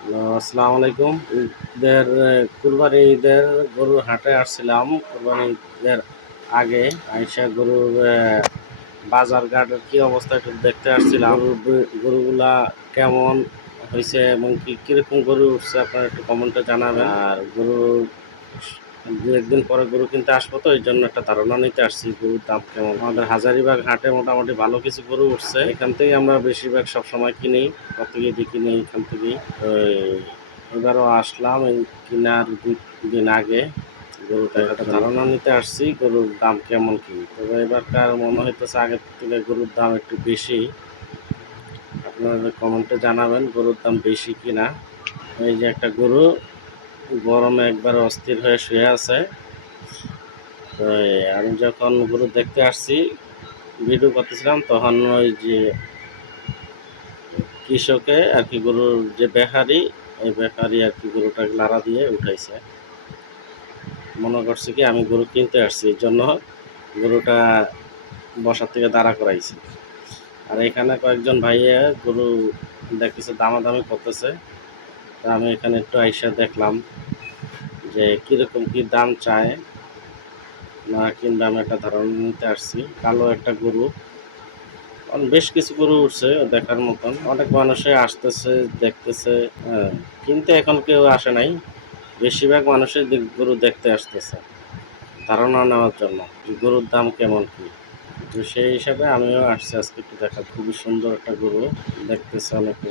আসসালামু আলাইকুম। কুরবানি ঈদের গরুর হাটে আসছিলাম। কুরবানি ঈদের আগে আইসা গরুর বাজার ঘাটের কি অবস্থা একটু দেখতে আসছিলাম। গরুগুলা কেমন হয়েছে এবং কিরকম গরু উঠছে আপনারা একটু কমেন্টে জানাবেন। আর গরু দু একদিন পরে গরু কিনতে আসবো, তো এই জন্য একটা ধারণা নিতে আসছি গরুর দাম কেমন। আমাদের হাজারিবাগ হাটে মোটামুটি ভালো কিছু গরু উঠছে, এখান থেকেই আমরা বেশিরভাগ সবসময় কিনি, প্রত্যেকে কিনি এখান থেকেই। এবারও আসলাম এই কেনার 2 দিন আগে। গরুটা একটা ধারণা নিতে আসছি গরুর দাম কেমন কি। তবে এবারকার মনে হইতেছে আগের থেকে গরুর দাম একটু বেশি। আপনারা কমেন্টে জানাবেন গরুর দাম বেশি কিনা। এই যে একটা গরু গরমে একবার অস্থির হয়ে শুয়ে আছে। তো আমি যখন গরু দেখতে আসছি ভিডিও করতেছিলাম, তখন ওই যে কৃষকে আর কি গরুর যে ব্যাপারী, এই ব্যাপারী আর কি গরুটাকে লাড়া দিয়ে উঠাইছে। মনে করছে কি আমি গরু কিনতে আসছি, এই জন্য গরুটা বসার থেকে দাঁড়া করাইছি। আর এখানে কয়েকজন ভাইয়া গরু দেখতেছে, দামাদামি করতেছে। তা আমি এখানে একটু আইসা দেখলাম যে কীরকম কী দাম চায় না কিনবে। আমি একটা ধারণা নিতে আসছি। কালো একটা গরু, বেশ কিছু গরু উঠছে দেখার মতন। অনেক মানুষে আসতেছে, দেখতেছে। হ্যাঁ, কিনতে এখন কেউ আসে নাই, বেশিরভাগ মানুষের গরু দেখতে আসতেছে ধারণা নেওয়ার জন্য গরুর দাম কেমন কি। তো সেই হিসাবে আমিও আসছি আজকে একটু দেখা। খুবই সুন্দর একটা গরু দেখতেছে অনেকে।